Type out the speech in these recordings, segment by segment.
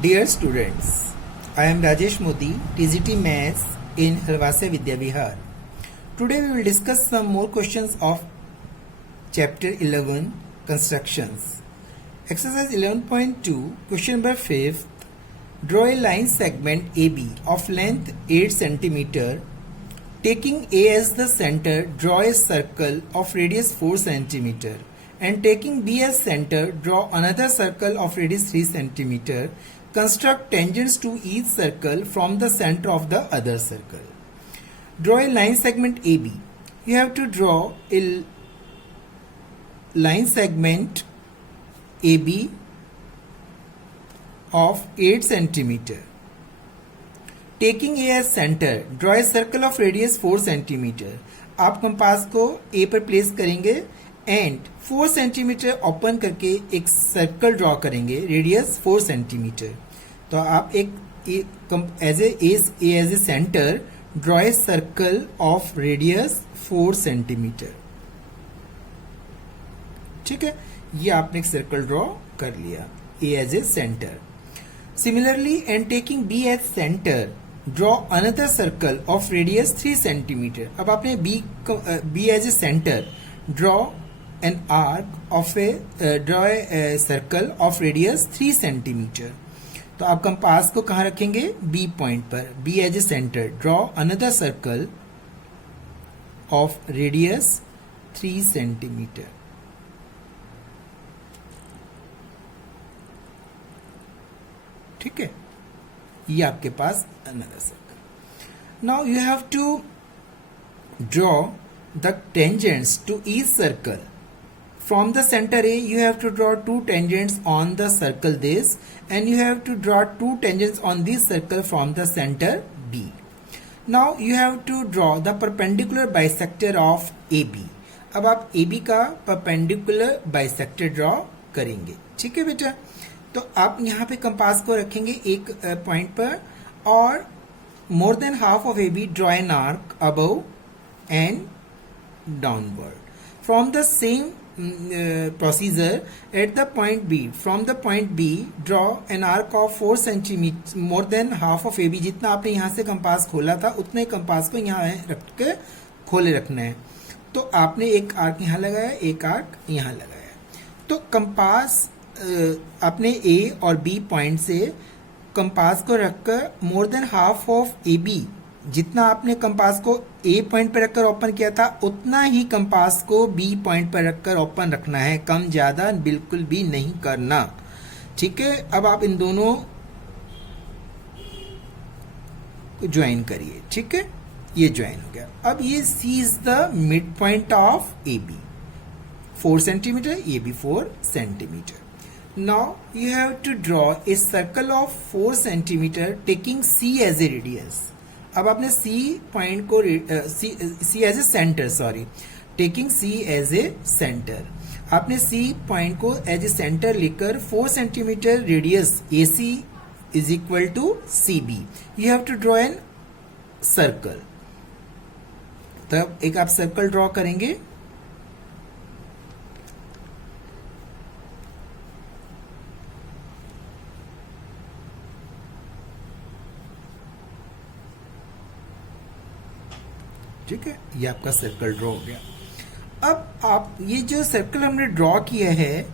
Dear students, I am Rajesh Modi, TGT Maths in Halwase Vidya Vihar. Today we will discuss some more questions of Chapter 11 Constructions. Exercise 11.2, question number 5. Draw a line segment AB of length 8 cm. Taking A as the center, draw a circle of radius 4 cm. And taking B as center, draw another circle of radius 3 cm. Construct tangents to each circle from the center of the other circle. Draw a line segment AB. You have to draw a line segment AB of 8 cm. Taking A as center, draw a circle of radius 4 cm. आप compass को A पर place करेंगे and 4 centimetre open करके एक circle draw करेंगे radius 4 centimetre. तो आप एक as a centre draw a circle of radius 4 centimetre. ठीक है, ये आपने एक सर्कल ड्रॉ कर लिया A as a centre. Similarly and taking B as centre, draw another circle of radius 3 centimetre. अब आपने B as a centre draw an arc of draw a circle of radius 3 cm. तो आप compass को कहाँ रखेंगे? B point पर. B as a centre draw another circle of radius 3 cm. ठीक है, ये आपके पास another circle. Now you have to draw the tangents to each circle. From the center A, you have to draw 2 tangents on the circle this, and you have to draw 2 tangents on this circle from the center B. Now you have to draw the perpendicular bisector of AB. अब आप AB का perpendicular bisector draw करेंगे. ठीक है बेटा, तो आप यहाँ पे कंपास को रखेंगे एक पॉइंट पर और more than half of AB draw an arc above and downward. From the same procedure at the point B, from the point B draw an arc of 4 cm more than half of AB. जितना आपने यहाँ से compass खोला था उतने compass को यहाँ रख के खोले रखना है. तो आपने एक आर्क यहाँ लगाया, एक आर्क यहाँ लगाया. तो कंपास आपने A और B पॉइंट से कंपास को रखकर मोर देन हाफ ऑफ AB, जितना आपने कंपास को A पॉइंट पर रखकर ओपन किया था उतना ही कंपास को B पॉइंट पर रखकर ओपन रखना है. कम ज्यादा बिल्कुल भी नहीं करना. ठीक है, अब आप इन दोनों को ज्वाइन करिए. ठीक है, ये ज्वाइन हो गया. अब ये C is the mid point of AB 4 centimetre, ये भी 4 centimetre. Now you have to draw a circle of 4 centimetre taking C as a radius. अब आपने C पॉइंट को C as a centre, sorry, taking C as a centre. आपने C point को as a centre लेकर 4 centimetre radius AC is equal to CB. You have to draw an circle. तब एक आप circle draw करेंगे. ठीक है, ये आपका सर्कल ड्रॉ हो गया. अब आप ये जो सर्कल हमने ड्रॉ किया है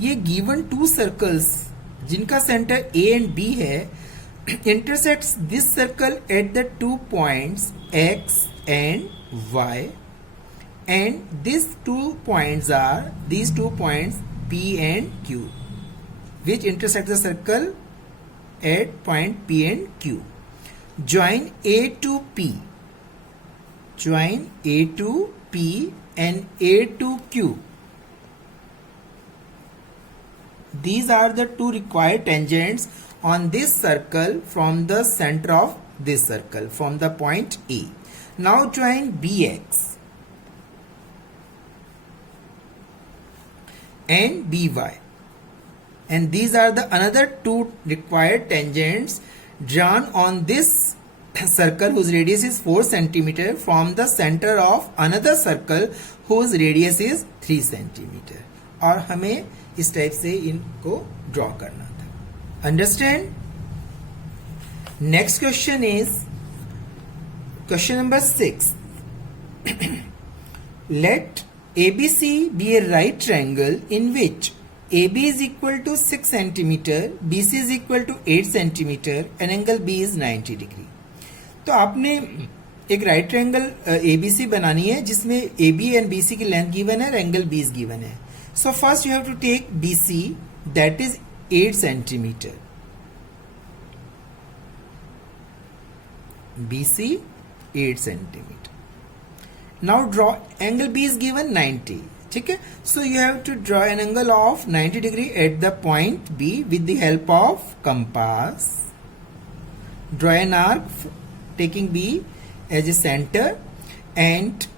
ये गिवन 2 सर्कल्स जिनका सेंटर A एंड B है intersects this circle at the 2 points X and Y, and these 2 points P and Q which intersect the circle at point P and Q. Join A to P. Join A to P and A to Q. These are the 2 required tangents on this circle from the center of this circle, from the point A. Now join BX and BY. And these are the another 2 required tangents drawn on this circle whose radius is 4 centimeter from the center of another circle whose radius is 3 centimeter. और हमें इस type से इनको draw करना था. Understand? Next question is question number 6. Let ABC be a right triangle in which AB is equal to 6 centimeter, BC is equal to 8 centimeter, and angle B is 90 degree. तो आपने एक right triangle ABC बनानी है जिसमें AB and BC की length given है और angle B is given है. So first you have to take BC that is 8 centimeter. BC 8 centimeter. Now draw angle B is given 90. ठीक है. So you have to draw an angle of 90 degree at the point B with the help of compass. Draw an arc taking B as a center and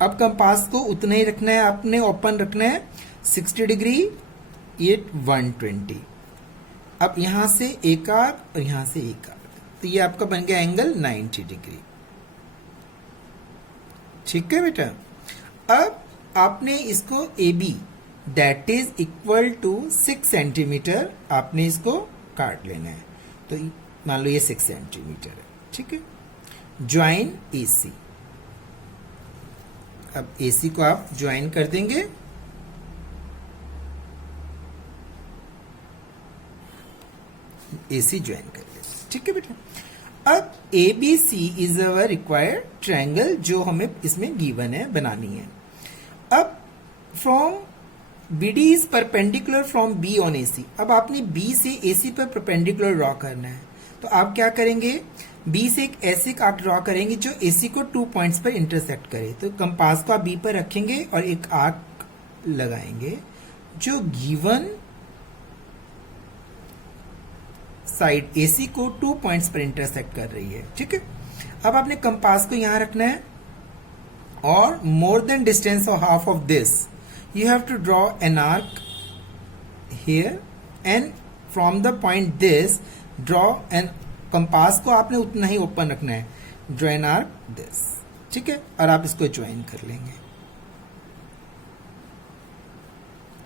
अब compass को उतना ही रखना है, आपने open रखना है 60 डिग्री, ये 120. अब यहां से एक आर्क और यहां से एक आर्क, तो ये आपका बन गया एंगल 90 डिग्री. ठीक है बेटा. अब आपने इसको AB that is equal to 6 centimetre आपने इसको काट लेना है. तो मान लो ये 6 सेंटीमीटर है. ठीक है. Join AC. अब AC को आप ज्वाइन कर देंगे. AC ज्वाइन कर लेंगे. ठीक है बेटा. अब ABC is our required triangle जो हमें इसमें गिवन है, बनानी है. अब from BD is perpendicular from B on AC. अब आपने B से AC पर परपेंडिकुलर ड्रॉ करना है. तो आप क्या करेंगे, B से एक ऐसे आर्क ड्रॉ करेंगे जो AC को 2 पॉइंट्स पर इंटरसेक्ट करे. तो कंपास को आप B पर रखेंगे और एक आर्क लगाएंगे जो गिवन साइड AC को 2 पॉइंट्स पर इंटरसेक्ट कर रही है. ठीक है. अब आपने कंपास को यहां रखना है और more than distance of half of this you have to draw an arc here and from the point this draw an. Compass को आपने उतना ही ओपन रखना है. Draw an arc this. ठीक है. और आप इसको ज्वाइन कर लेंगे.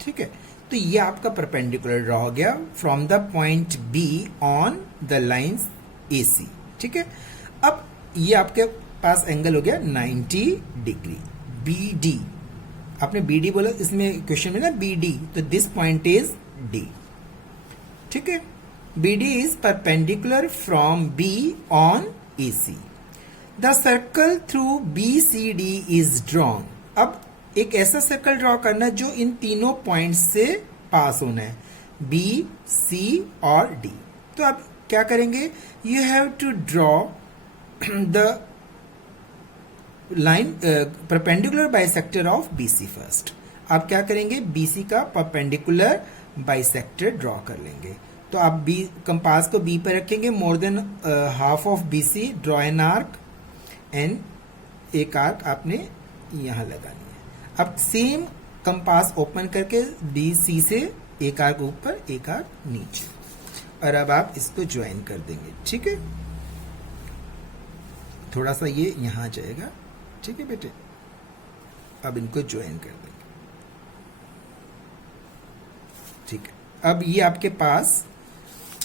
ठीक है. तो ये आपका परपेंडिकुलर ड्रॉ हो गया from the point B on the lines AC. ठीक है. अब ये आपके पास एंगल हो गया 90 डिग्री. BD आपने BD बोला इसमें क्वेश्चन में ना BD, तो दिस पॉइंट इज D. ठीक है. BD is perpendicular from B on AC. The circle through BCD is drawn. अब एक ऐसा सर्कल ड्रॉ करना जो इन तीनों पॉइंट्स से पास होना है, B, C और D. तो आप क्या करेंगे, you have to draw the line perpendicular bisector of BC first. आप क्या करेंगे, BC का परपेंडिकुलर बाइसेक्टर ड्रॉ कर लेंगे. तो आप B कंपास को B पर रखेंगे, मोर than half of BC, draw an arc and एक आर्क आपने यहां लगानी है. अब सेम कंपास ओपन करके BC से एक आर्क ऊपर एक आर्क नीचे, और अब आप इसको ज्वाइन कर देंगे. ठीक है. थोड़ा सा ये यहां जाएगा. ठीक है बेटे. अब इनको ज्वाइन कर देंगे. ठीक है. अब ये आपके पास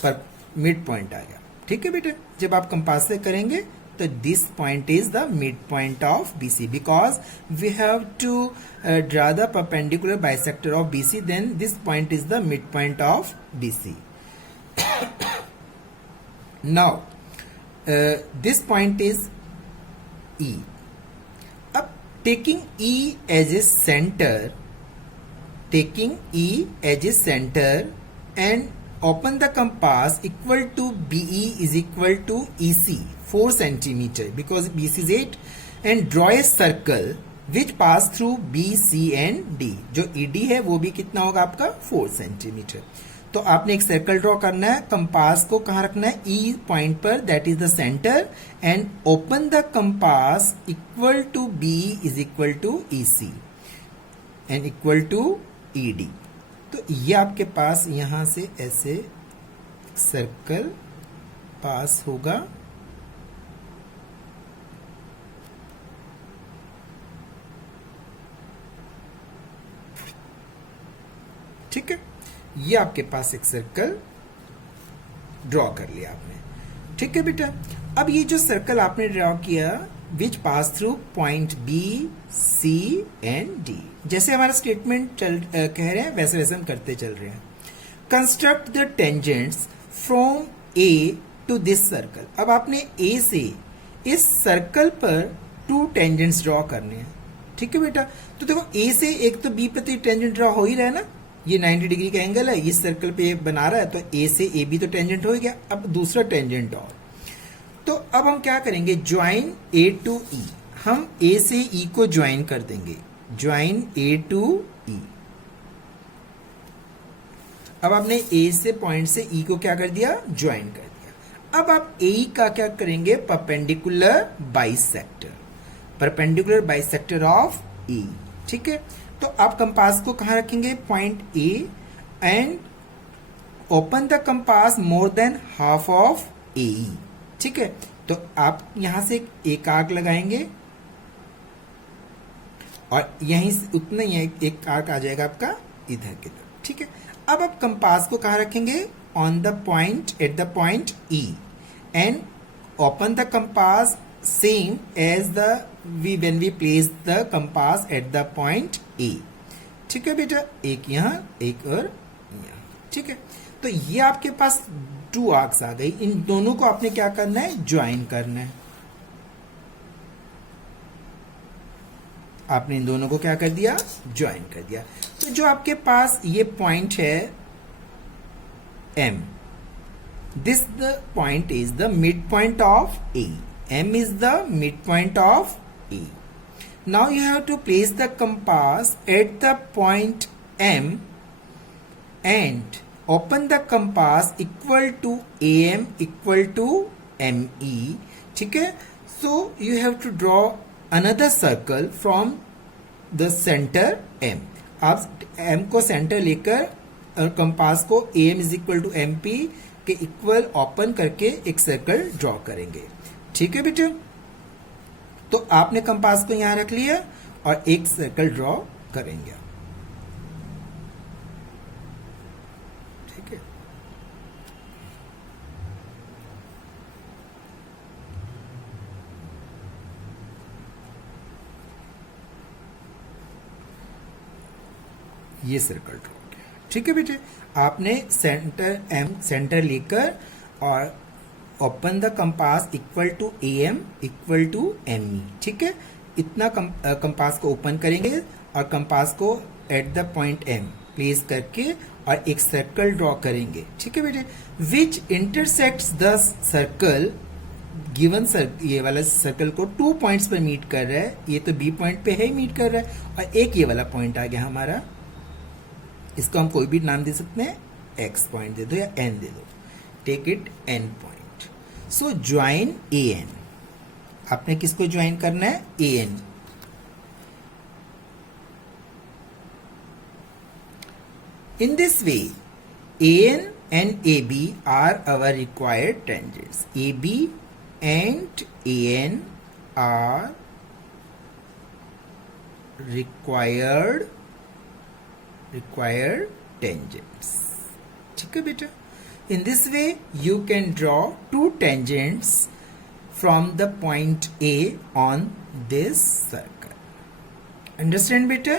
पर मिड पॉइंट आ गया. ठीक है बेटे. जब आप कंपास से करेंगे तो this point is the midpoint of BC because we have to draw the perpendicular bisector of BC, then this point is the midpoint of BC. Now this point is E. अब taking E as a center and open the compass equal to BE is equal to EC 4 centimeter because BC is 8 and draw a circle which pass through B, C and D. जो ED है वो भी कितना होगा आपका 4 centimetre. तो आपने एक सर्कल ड्रॉ करना है. कंपास को कहाँ रखना है, E पॉइंट पर, that is the centre, and open the compass equal to B is equal to EC and equal to ED. तो ये आपके पास यहां से ऐसे सर्कल पास होगा. ठीक है. ये आपके पास एक सर्कल ड्रॉ कर लिया आपने. ठीक है बेटा। अब ये जो सर्कल आपने ड्रॉ किया which pass through point B C and D, जैसे हमारा स्टेटमेंट कह रहे हैं वैसे वैसे हम करते चल रहे हैं। Construct the tangents from A to this circle. अब आपने ए से इस सर्कल पर 2 टेंजेंट्स ड्रॉ करने हैं, ठीक है बेटा। तो देखो ए से एक तो बी प्रति टेंजेंट ड्रॉ हो ही रहा है ना, ये 90 डिग्री का एंगल है, इस सर्कल पे बना रहा है, तो ए से ए बी तो टेंजेंट हो गया। अब दूसरा टेंजेंट और, तो अब हम क्या करेंगे, ज्वाइन ए टू ई। हम ए से ई को ज्वाइन कर देंगे, ज्वाइन ए टू ई। अब आपने ए से पॉइंट से ई को क्या कर दिया, ज्वाइन कर दिया। अब आप ए का क्या करेंगे, perpendicular bisector, perpendicular bisector of E, ठीक है। तो आप कंपास को कहां रखेंगे, point A, and open the compass more than half of A, ठीक है। तो आप यहां से एक आर्क लगाएंगे और यहीं से उतना ही एक आर्क आ जाएगा आपका इधर की तरफ, ठीक है। अब आप कंपास को कहां रखेंगे, on the point, at the point E, and open the compass same as the when we place the compass at the point A, ठीक है बेटा। एक यहां एक और यहां, ठीक है। तो ये आपके पास 2 आर्क्स आ गई, इन दोनों को आपने क्या करना है, ज्वाइन करना है। आपने इन दोनों को क्या कर दिया, ज्वाइन कर दिया। तो जो आपके पास ये पॉइंट है M, this the point is the mid point of A, M is the midpoint of A. Now you have to place the compass at the point M and open the compass equal to AM equal to ME, ठीक है। So you have to draw another circle from the center M. आप M को centre लेकर और compass को AM is equal to MP के equal open करके एक सर्कल ड्रॉ करेंगे, ठीक है बेटे। तो आपने कंपास को यहां रख लिया और एक सर्कल ड्रॉ करेंगे, ठीक है। ये सर्कल ड्रॉ किया, ठीक है बेटे। आपने सेंटर लेकर और open the compass equal to AM equal to ME, ठीक है। इतना कंपास को ओपन करेंगे और कंपास को eight the point M place करके और एक सर्कल ड्रॉ करेंगे, ठीक है बेटे। विच इंटरसेक्ट्स द सर्कल गिवन, ये वाला सर्कल को 2 पॉइंट्स पर मीट कर रहा है, ये तो B पॉइंट पे है ही मीट कर रहा है, और एक ये वाला पॉइंट आ गया हमारा, इसको हम कोई भी नाम दे सकते हैं, X पॉइंट दे दो या N दे दो, take it N point. So join AN, आपने किसको ज्वाइन करना है, AN। In this way AN and AB are our required tangents. AB and AN are required tangents, ठीक है बेटा। In this way, you can draw 2 tangents from the point A on this circle. Understand, beta?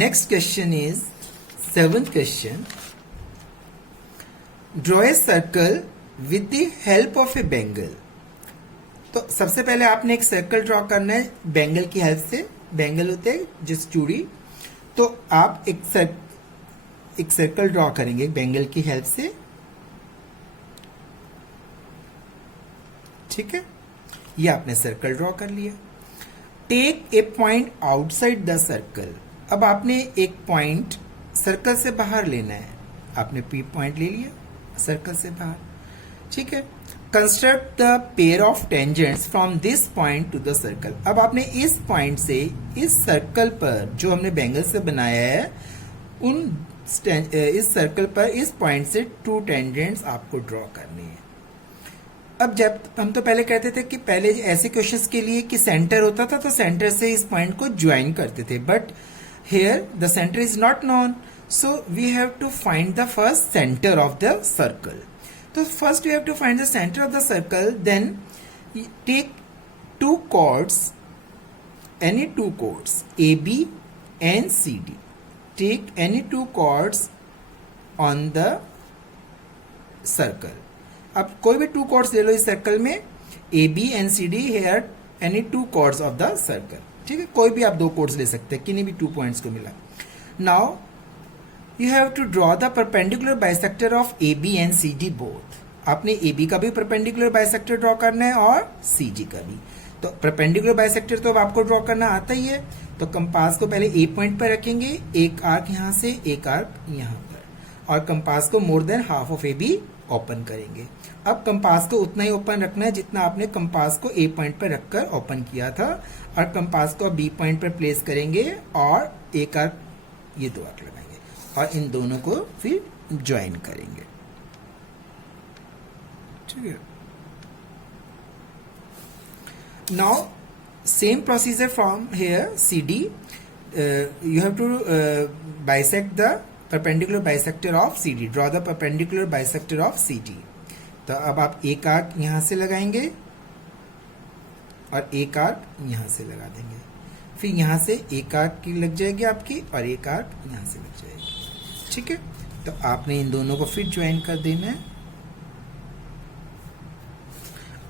Next question is 7th question. Draw a circle with the help of a bangle. तो सबसे पहले आपने एक circle draw करना है bangle की help से। Bangle होते हैं जिस चूड़ी, तो आप एक सर्कल ड्रॉ करेंगे बैंगल की हेल्प से, ठीक है। ये आपने सर्कल ड्रॉ कर लिया। Take a point outside the circle. अब आपने एक पॉइंट सर्कल से बाहर लेना है, आपने P पॉइंट ले लिया सर्कल से बाहर, ठीक है। Construct the pair of tangents from this point two the circle. अब आपने इस पॉइंट से इस सर्कल पर जो हमने बैंगल से बनाया है इस सर्कल पर इस पॉइंट से 2 टेंजेंट्स आपको ड्रॉ करनी है। अब जब हम तो पहले कहते थे कि पहले ऐसे क्वेश्चंस के लिए कि सेंटर होता था तो सेंटर से इस पॉइंट को ज्वाइन करते थे, but here the centre is not known, So we have to find the first center of the circle. So first we have to find the center of the circle. Then take two chords, any two chords AB and CD. Take any two chords on the circle. अब कोई भी two chords ले लो इस सर्कल में, A B and C D, here any two chords of the circle. ठीक है, कोई भी आप दो कॉर्ड्स ले सकते हैं, किन्हीं भी 2 पॉइंट्स को मिला. Now you have to draw the perpendicular bisector of A B and C D both. आपने ए बी का भी परपेंडिकुलर बाइसेक्टर ड्रॉ करना है और सी जी का भी. तो परपेंडिकुलर बाइसेक्टर तो अब आपको ड्रॉ करना आता ही है. तो कंपास को पहले ए पॉइंट पर रखेंगे, एक आर्क यहां से, एक आर्क यहां पर, और कंपास को मोर than half of A be open करेंगे. अब कंपास को उतना ही ओपन रखना है जितना आपने कंपास को ए पॉइंट पर रखकर ओपन किया था, और कंपास को बी पॉइंट पर प्लेस करेंगे और एक आर्क, ये दो आर्क लगाएंगे और इन दोनों को फिर ज्वाइन करेंगे. ठीक है. Now same procedure from here C D. You have to bisect the perpendicular bisector of CD. Draw the perpendicular bisector of CD. तो अब आप एक आर्क यहां से लगाएंगे और एक आर्क यहां से लगा देंगे. फिर यहां से एक आर्क की लग जाएगी आपकी और एक आर्क यहां से लग जाएगी. ठीक है, तो आपने इन दोनों को फिर ज्वाइन कर देना है.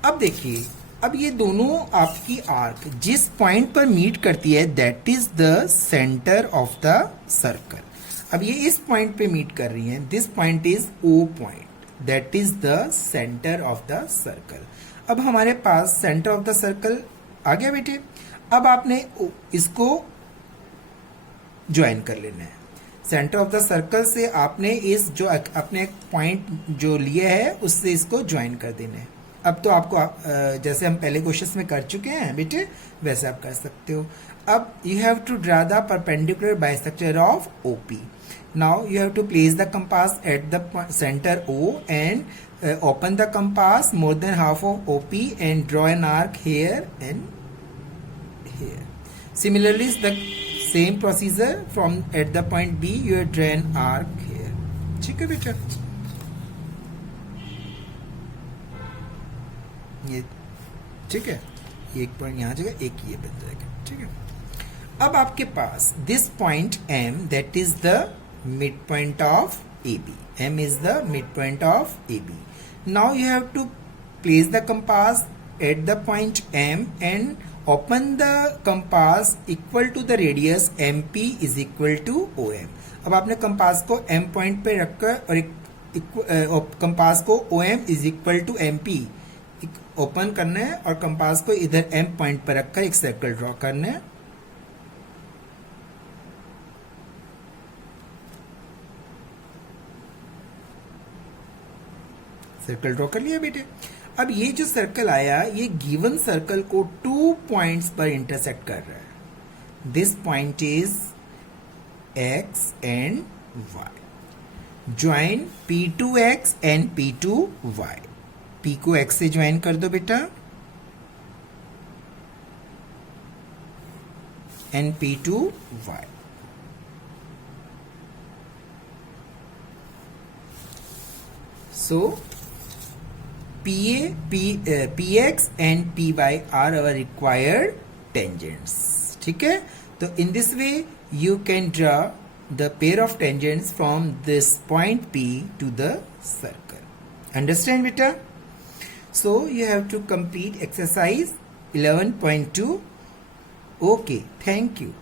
अब देखिए, अब ये दोनों आपकी आर्क जिस पॉइंट पर मीट करती है, that is the centre of the circle. अब ये इस पॉइंट पे मीट कर रही हैं. This point is O point, that is the centre of the circle. अब हमारे पास सेंटर ऑफ द सर्कल आ गया बेटे. अब आपने इसको ज्वाइन कर लेना है. सेंटर ऑफ द सर्कल से आपने इस जो अपने पॉइंट जो लिए है उससे इसको ज्वाइन कर देना है. अब तो आपको जैसे हम पहले क्वेश्चन में कर चुके हैं बेटे, वैसे आप कर सकते हो. अब you have to draw the perpendicular bisector of OP. Now you have to place the compass at the center O and open the compass more than half of OP and draw an arc here and here. Similarly, the same procedure from at the point B, you draw an arc here. ठीक है बेटा, ये ठीक है, एक point यहाँ जाएगा, एक ये बन जाएगा. ठीक है. अब आपके पास this point M, that is the mid point of AB. M is the mid point of AB. Now you have to place the compass at the point M and open the compass equal to the radius MP is equal to OM. अब आपने compass को M point पे रखकर और compass को OM is equal to MP open करना है और कंपास को इधर M पॉइंट पर रखकर एक सर्कल ड्रॉ करना है. सर्कल ड्रॉ कर लिया बेटे. अब ये जो सर्कल आया, ये गिवन सर्कल को 2 पॉइंट्स पर इंटरसेक्ट कर रहा है. This point is X and Y. Join P2X and P2Y. P को X से ज्वाइन कर दो बेटा and P2Y. So PX and PY are our required tangents. ठीक है. तो in this way you can draw the pair of tangents from this point P to the circle. Understand beta? So you have to complete exercise 11.2. Okay, thank you.